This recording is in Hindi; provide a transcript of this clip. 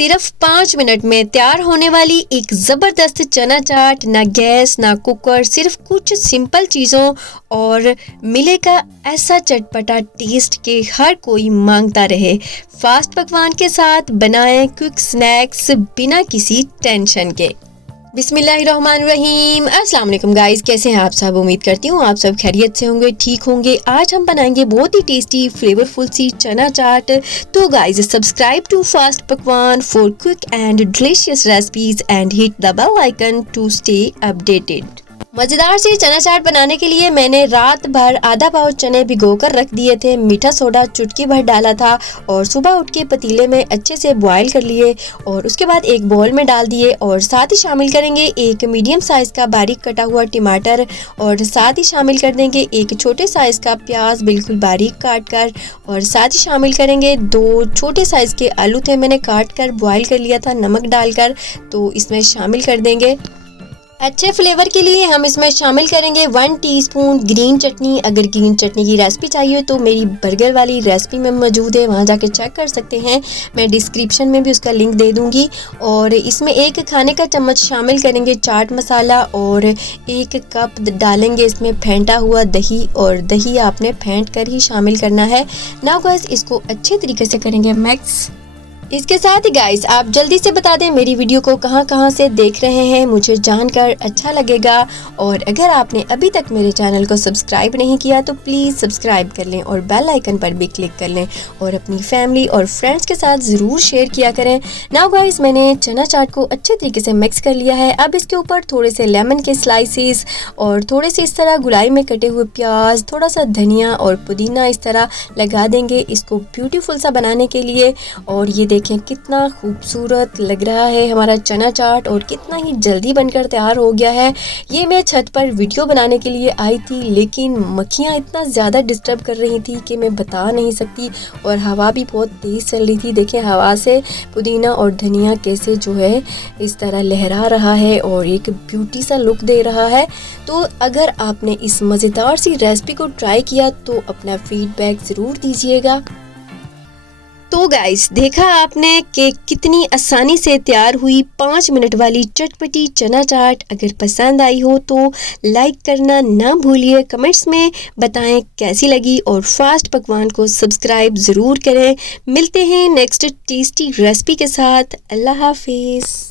सिर्फ 5 मिनट में तैयार होने वाली एक ज़बरदस्त चना चाट, ना गैस ना कुकर, सिर्फ कुछ सिंपल चीज़ों और मिलेगा ऐसा चटपटा टेस्ट के हर कोई मांगता रहे। फास्ट पकवान के साथ बनाएं क्विक स्नैक्स बिना किसी टेंशन के। बिस्मिल्लाहिर्रहमानिर्रहीम। अस्सलाम वालेकुम गाइस, कैसे हैं आप सब? उम्मीद करती हूँ आप सब खैरियत से होंगे, ठीक होंगे। आज हम बनाएंगे बहुत ही टेस्टी फ्लेवरफुल सी चना चाट। तो guys, subscribe to Fast Pakwan for quick and delicious recipes and hit the bell icon to stay updated. मज़ेदार सी चना चाट बनाने के लिए मैंने रात भर आधा पाव चने भिगोकर रख दिए थे। मीठा सोडा चुटकी भर डाला था और सुबह उठ के पतीले में अच्छे से बॉईल कर लिए और उसके बाद एक बाउल में डाल दिए और साथ ही शामिल करेंगे एक मीडियम साइज़ का बारीक कटा हुआ टमाटर और साथ ही शामिल कर देंगे एक छोटे साइज़ का प्याज बिल्कुल बारीक काट कर और साथ ही शामिल करेंगे 2 छोटे साइज़ के आलू थे, मैंने काट कर बॉईल कर लिया था नमक डालकर, तो इसमें शामिल कर देंगे। अच्छे फ्लेवर के लिए हम इसमें शामिल करेंगे 1 टीस्पून ग्रीन चटनी। अगर ग्रीन चटनी की रेसिपी चाहिए तो मेरी बर्गर वाली रेसिपी में मौजूद है, वहाँ जाके चेक कर सकते हैं, मैं डिस्क्रिप्शन में भी उसका लिंक दे दूँगी। और इसमें 1 खाने का चम्मच शामिल करेंगे चाट मसाला और 1 कप डालेंगे इसमें फेंटा हुआ दही और दही आपने फेंट कर ही शामिल करना है। नाउ गाइस, इसको अच्छे तरीके से करेंगे मिक्स। इसके साथ ही गाइस, आप जल्दी से बता दें मेरी वीडियो को कहां से देख रहे हैं, मुझे जानकर अच्छा लगेगा। और अगर आपने अभी तक मेरे चैनल को सब्सक्राइब नहीं किया तो प्लीज़ सब्सक्राइब कर लें और बेल आइकन पर भी क्लिक कर लें और अपनी फैमिली और फ्रेंड्स के साथ ज़रूर शेयर किया करें। नाउ गाइस, मैंने चना चाट को अच्छे तरीके से मिक्स कर लिया है। अब इसके ऊपर थोड़े से लेमन के स्लाइसेस और थोड़े से इस तरह गुलाई में कटे हुए प्याज, थोड़ा सा धनिया और पुदीना इस तरह लगा देंगे इसको ब्यूटीफुल सा बनाने के लिए। और ये देखें कितना खूबसूरत लग रहा है हमारा चना चाट और कितना ही जल्दी बनकर तैयार हो गया है। ये मैं छत पर वीडियो बनाने के लिए आई थी, लेकिन मक्खियाँ इतना ज़्यादा डिस्टर्ब कर रही थी कि मैं बता नहीं सकती और हवा भी बहुत तेज़ चल रही थी। देखें हवा से पुदीना और धनिया कैसे जो है इस तरह लहरा रहा है और एक ब्यूटी सा लुक दे रहा है। तो अगर आपने इस मज़ेदार सी रेसिपी को ट्राई किया तो अपना फीडबैक ज़रूर दीजिएगा। तो गाइस, देखा आपने कि कितनी आसानी से तैयार हुई 5 मिनट वाली चटपटी चना चाट। अगर पसंद आई हो तो लाइक करना ना भूलिए, कमेंट्स में बताएं कैसी लगी और फास्ट पकवान को सब्सक्राइब ज़रूर करें। मिलते हैं नेक्स्ट टेस्टी रेसिपी के साथ। अल्लाह हाफिज़।